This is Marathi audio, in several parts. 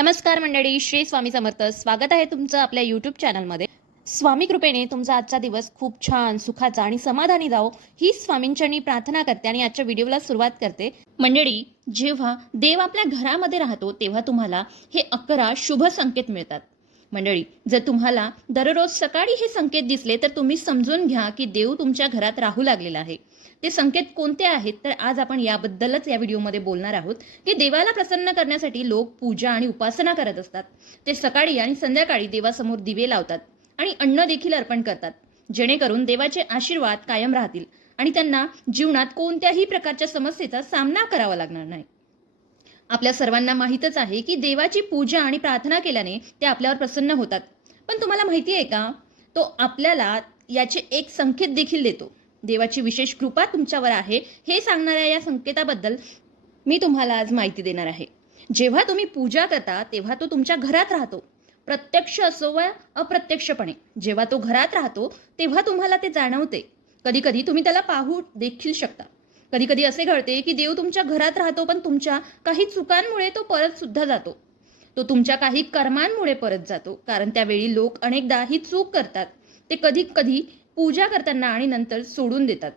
नमस्कार मंडळी श्री स्वामी समर्थ. स्वागत आहे तुमचं आपल्या यूट्यूब चॅनलमध्ये स्वामी कृपेने तुमचा आजचा दिवस खूप छान सुखाचा आणि समाधानी जावो ही स्वामींच्यानी प्रार्थना करते आणि आजच्या व्हिडिओला सुरुवात करते. मंडळी जेव्हा देव आपल्या घरामध्ये राहतो तेव्हा तुम्हाला हे अकरा शुभ संकेत मिळतात. मंडळी जर तुम्हाला दररोज सकाळी हे संकेत दिसले तर तुम्ही समजून घ्या की देव तुमच्या घरात राहू लागलेला आहे. ते संकेत कोणते आहेत तर आज आपण याबद्दलच या व्हिडिओमध्ये बोलणार आहोत. की देवाला प्रसन्न करण्यासाठी लोक पूजा आणि उपासना करत असतात. ते सकाळी आणि संध्याकाळी देवासमोर दिवे लावतात आणि अन्न देखील अर्पण करतात. जेणेकरून देवाचे आशीर्वाद कायम राहतील आणि त्यांना जीवनात कोणत्याही प्रकारच्या समस्येचा सामना करावा लागणार नाही. आपल्या सर्वांना माहीतच आहे की देवाची पूजा आणि प्रार्थना केल्याने ते आपल्यावर प्रसन्न होतात. पण तुम्हाला माहिती आहे का? तो आपल्याला याचे एक संकेत देखील देतो. देवाची विशेष कृपा तुमच्यावर आहे हे सांगणाऱ्या या संकेताबद्दल मी तुम्हाला आज माहिती देणार आहे. जेव्हा तुम्ही पूजा करता तेव्हा तो तुमच्या घरात राहतो. प्रत्यक्ष असो वा अप्रत्यक्षपणे जेव्हा तो घरात राहतो तेव्हा तुम्हाला ते जाणवते. कधी कधी तुम्ही त्याला पाहू देखील शकता. कधी कधी असे घडते की देव तुमच्या घरात राहतो पण तुमच्या काही चुकांमुळे तो परत सुद्धा जातो. तो तुमच्या काही कर्मांमुळे परत जातो कारण त्यावेळी लोक अनेकदा ही चूक करतात. ते कधी कधी पूजा करताना आणि नंतर सोडून देतात.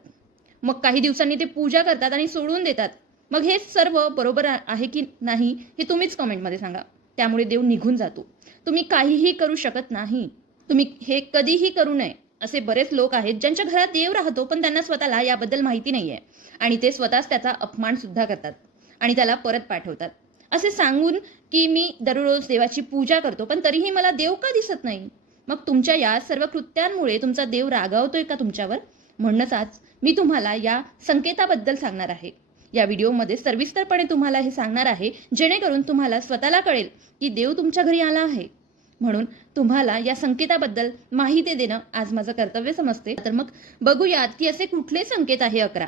मग काही दिवसांनी ते पूजा करतात आणि सोडून देतात. मग हे सर्व बरोबर आहे की नाही हे तुम्हीच कमेंटमध्ये सांगा. त्यामुळे देव निघून जातो. तुम्ही काहीही करू शकत नाही. तुम्ही हे कधीही करू नये असे बरेच लोक आहेत ज्यांच्या घरात देव राहतो पण त्यांना स्वतःला याबद्दल माहिती नाही आहे आणि ते स्वतःच त्याचा अपमान सुद्धा करतात आणि त्याला परत पाठवतात. असे सांगून की मी दररोज देवाची पूजा करतो पण तरीही मला देव का दिसत नाही? मग तुमच्या या सर्व कृत्यांमुळे तुमचा देव रागावतोय का तुमच्यावर? म्हणूनच आज मी तुम्हाला या संकेताबद्दल सांगणार आहे. या व्हिडिओमध्ये सविस्तरपणे तुम्हाला हे सांगणार आहे जेणेकरून तुम्हाला स्वतःला कळेल की देव तुमच्या घरी आला आहे. म्हणून तुम्हाला या संकेताबद्दल माहिती देणं आज माझं कर्तव्य समजते. तर मग बघूयात की असे कुठले संकेत आहे अकरा?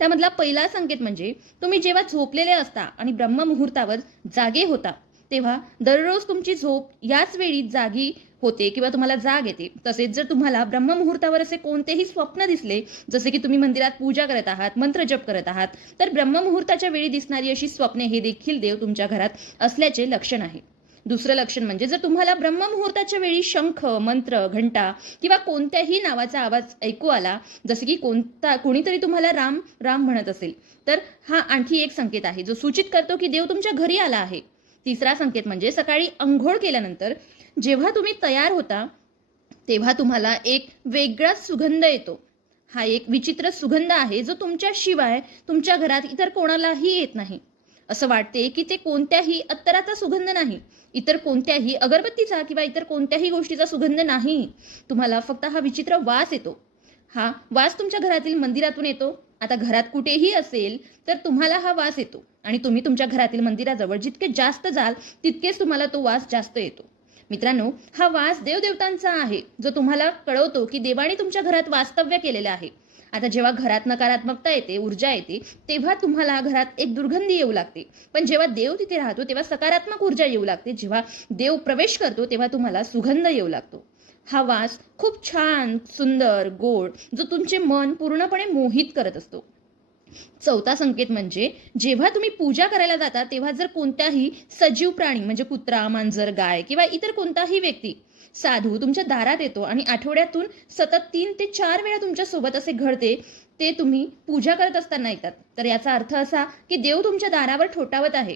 त्यामधला पहिला संकेत म्हणजे तुम्ही जेव्हा झोपलेले असता आणि ब्रह्ममुहूर्तावर जागे होता तेव्हा दररोज तुमची झोप याच वेळी जागी होते किंवा तुम्हाला जाग येते. तसेच जर तुम्हाला ब्रह्ममुहूर्तावर असे कोणतेही स्वप्न दिसले जसे की तुम्ही मंदिरात पूजा करत आहात मंत्र जप करत आहात तर ब्रह्ममुहूर्ताच्या वेळी दिसणारी अशी स्वप्ने हे देखील देव तुमच्या घरात असल्याचे लक्षण आहे. दुसरं लक्षण म्हणजे जर तुम्हाला ब्रह्ममुहूर्ताच्या वेळी शंख मंत्र घंटा किंवा कोणत्याही नावाचा आवाज ऐकू आला जसे की कोणता कोणीतरी तुम्हाला राम राम म्हणत असेल तर हा आणखी एक संकेत आहे जो सूचित करतो की देव तुमच्या घरी आला आहे. तिसरा संकेत म्हणजे सकाळी अंघोळ केल्यानंतर जेव्हा तुम्ही तयार होता तेव्हा तुम्हाला एक वेगळाच सुगंध येतो. हा एक विचित्र सुगंध आहे जो तुमच्याशिवाय तुमच्या घरात इतर कोणालाही येत नाही. असं वाटते की ते कोणत्याही अत्तराचा सुगंध नाही. इतर कोणत्याही अगरबत्तीचा किंवा इतर कोणत्याही गोष्टीचा सुगंध नाही. तुम्हाला फक्त हा विचित्र वास येतो. हा वास तुमच्या घरातील मंदिरातून येतो. आता घरात कुठेही असेल तर तुम्हाला हा वास येतो. आणि तुम्ही तुमच्या घरातील मंदिराजवळ जितके जास्त जाल तितकेच तुम्हाला तो वास जास्त येतो. मित्रांनो हा वास देवदेवतांचा आहे जो तुम्हाला कळवतो की देवाने तुमच्या घरात वास्तव्य केलेलं आहे. आता जेव्हा घरात नकारात्मकता येते ऊर्जा येते तेव्हा तुम्हाला घरात एक दुर्गंधी येऊ लागते. पण जेव्हा देव तिथे राहतो तेव्हा सकारात्मक ऊर्जा येऊ लागते. जेव्हा देव प्रवेश करतो तेव्हा तुम्हाला सुगंध येऊ लागतो. हा वास खूप छान सुंदर गोड जो तुमचे मन पूर्णपणे मोहित करत असतो. चौथा संकेत म्हणजे जेव्हा तुम्ही पूजा करायला जाता तेव्हा जर कोणत्याही सजीव प्राणी म्हणजे कुत्रा मांजर गाय किंवा इतर कोणताही व्यक्ती साधू तुमच्या दारात येतो आणि आठवड्यातून सतत तीन ते चार वेळा तुमच्यासोबत असे घडते ते तुम्ही पूजा करत असताना येतात तर याचा अर्थ असा की देव तुमच्या दारावर ठोठावत आहे.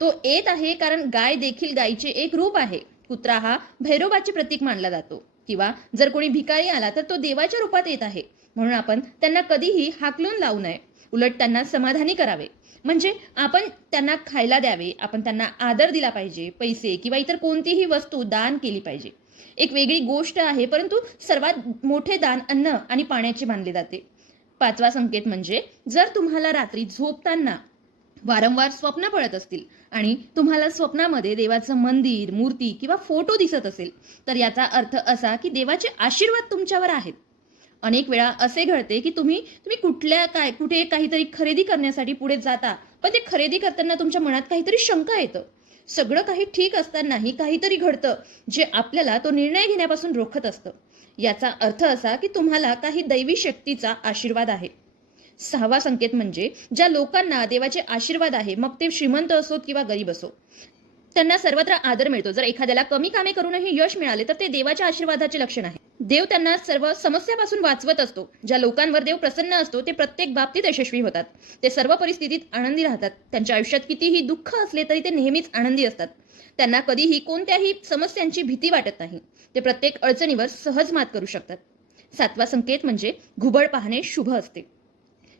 तो येत आहे कारण गाय देखील गायीचे एक रूप आहे. कुत्रा हा भैरोबाचे प्रतीक मानला जातो. किंवा जर कोणी भिकारी आला तर तो देवाच्या रूपात येत आहे. म्हणून आपण त्यांना कधीही हाकलून लावू नये. उलट त्यांना समाधानी करावे. म्हणजे आपण त्यांना खायला द्यावे आपण त्यांना आदर दिला पाहिजे पैसे किंवा इतर कोणतीही वस्तू दान केली पाहिजे. एक वेगळी गोष्ट आहे परंतु सर्वात मोठे दान अन्न आणि पाण्याचे मानले जाते. पाचवा संकेत म्हणजे जर तुम्हाला रात्री झोपताना वारंवार स्वप्न पडत असतील आणि तुम्हाला स्वप्नामध्ये देवाचं मंदिर मूर्ती किंवा फोटो दिसत असेल तर याचा अर्थ असा की देवाचे आशीर्वाद तुमच्यावर आहेत. अनेक वेळा असे घडते की तुम्ही तुम्ही कुठल्या काय कुठे काहीतरी खरेदी करण्यासाठी पुढे जाता पण ते खरेदी करताना तुमच्या मनात काहीतरी शंका येतं. सगळं काही ठीक असतानाही काहीतरी घडतं जे आपल्याला तो निर्णय घेण्यापासून रोखत असतं. याचा अर्थ असा की तुम्हाला काही दैवी शक्तीचा आशीर्वाद आहे. सहावा संकेत म्हणजे ज्या लोकांना देवाचे आशीर्वाद आहे मग ते श्रीमंत असोत किंवा गरीब असो त्यांना सर्वत्र आदर मिळतो. जर एखाद्याला कमी कामे करूनही यश मिळाले तर ते देवाच्या आशीर्वादाचे लक्षण आहे. देव त्यांना सर्व समस्यापासून वाचवत असतो. ज्या लोकांवर देव प्रसन्न असतो ते प्रत्येक बाबतीत यशस्वी होतात. ते सर्व परिस्थितीत आनंदी राहतात. त्यांच्या आयुष्यात कितीही दुःख असले तरी ते नेहमीच आनंदी असतात. त्यांना कधीही कोणत्याही समस्यांची भीती वाटत नाही. ते प्रत्येक अडचणीवर सहज मात करू शकतात. सातवा संकेत म्हणजे घुबड पाहणे शुभ असते.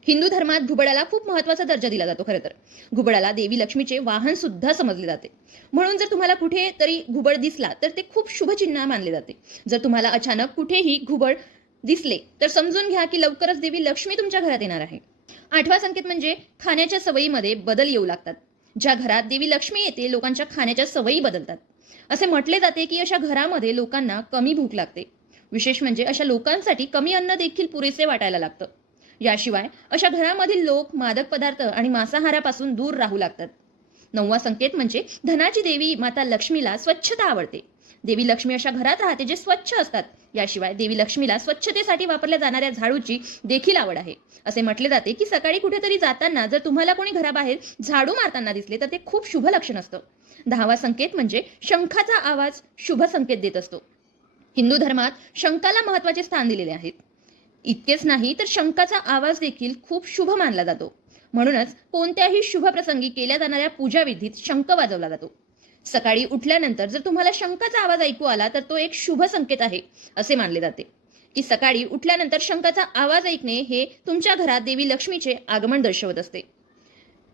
हिंदू धर्मात घुबडाला खूप महत्त्वाचा दर्जा दिला जातो खरं तर. घुबडाला देवी लक्ष्मीचे वाहन सुद्धा समजले जाते. म्हणून जर तुम्हाला कुठे तरी घुबड दिसला तर ते खूप शुभ चिन्ह मानले जाते. जर तुम्हाला अचानक कुठेही घुबड दिसले तर समजून घ्या की लवकरच देवी लक्ष्मी तुमच्या घरात येणार आहे. आठवा संकेत म्हणजे खाण्याच्या सवयीमध्ये बदल येऊ लागतात. ज्या घरात देवी लक्ष्मी येते लोकांच्या खाण्याच्या सवयी बदलतात. असे म्हटले जाते की अशा घरामध्ये लोकांना कमी भूक लागते. विशेष म्हणजे अशा लोकांसाठी कमी अन्न देखील पुरेसे वाटायला लागतं. याशिवाय अशा घरामधील लोक मादक पदार्थ आणि मांसाहारापासून दूर राहू लागतात. नववा संकेत म्हणजे धनाची देवी माता लक्ष्मीला स्वच्छता आवडते. देवी लक्ष्मी अशा घरात राहते जे स्वच्छ असतात. याशिवाय देवी लक्ष्मीला स्वच्छतेसाठी वापरल्या जाणाऱ्या झाडूची देखील आवड आहे. असे म्हटले जाते की सकाळी कुठेतरी जाताना जर तुम्हाला कोणी घराबाहेर झाडू मारताना दिसले तर ते खूप शुभ लक्षण असतं. दहावा संकेत म्हणजे शंखाचा आवाज शुभ संकेत देत असतो. हिंदू धर्मात शंखाला महत्त्वाचे स्थान दिलेले आहेत इतकेच नाही तर शंखाचा आवाज देखील खूप शुभ मानला जातो. म्हणूनच कोणत्याही शुभ प्रसंगी केल्या जाणाऱ्या पूजाविधीत शंख वाजवला जातो. सकाळी उठल्यानंतर जर तुम्हाला शंखाचा आवाज ऐकू आला तर तो एक शुभ संकेत आहे असे मानले जाते. की सकाळी उठल्यानंतर शंखाचा आवाज ऐकणे हे तुमच्या घरात देवी लक्ष्मीचे आगमन दर्शवत असते.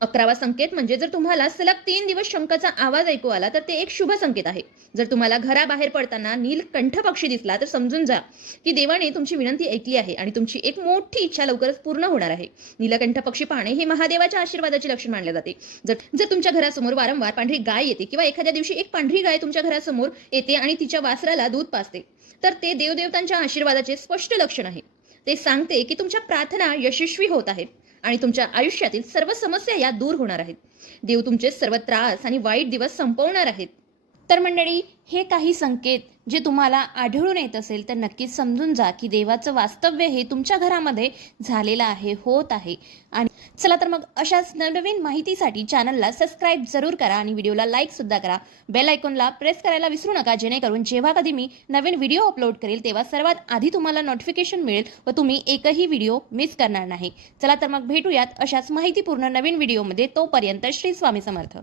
अकरावा संकेत म्हणजे जर तुम्हाला सलग तीन दिवस शंखाचा आवाज ऐकू आला तर ते एक शुभ संकेत आहे. जर तुम्हाला घराबाहेर पडताना नीलकंठ पक्षी दिसला तर समजून जा की देवाने तुमची विनंती ऐकली आहे आणि तुमची एक मोठी इच्छा लवकरच पूर्ण होणार आहे. नीलकंठ पक्षी पाहणे हे महादेवाच्या आशीर्वादाचे लक्षण मानले जाते. जर जर तुमच्या घरासमोर वारंवार पांढरी गाय येते किंवा एखाद्या दिवशी एक पांढरी गाय तुमच्या घरासमोर येते आणि तिच्या वासराला दूध पाजते तर ते देवदेवतांच्या आशीर्वादाचे स्पष्ट लक्षण आहे. ते सांगते की तुमच्या प्रार्थना यशस्वी होत आहेत. आणि तुमच्या आयुष्यातील सर्व समस्या या दूर होणार आहेत. देव तुमचे सर्व त्रास आणि वाईट दिवस संपवणार आहेत. तर मंडळी हे काही संकेत जे तुम्हाला आढळून येत असेल तर नक्कीच समजून जा की देवाचं वास्तव्य हे तुमच्या घरामध्ये झालेलं आहे होत आहे. आणि चला तर मग अशाच नवनवीन माहितीसाठी चॅनलला सबस्क्राईब जरूर करा आणि व्हिडिओला लाईकसुद्धा करा. बेल आयकॉनला प्रेस करायला विसरू नका जेणेकरून जेव्हा कधी मी नवीन व्हिडिओ अपलोड करेल तेव्हा सर्वात आधी तुम्हाला नोटिफिकेशन मिळेल व तुम्ही एकही व्हिडिओ मिस करणार नाही. चला तर मग भेटूयात अशाच माहितीपूर्ण नवीन व्हिडिओमध्ये. तोपर्यंत श्री स्वामी समर्थ.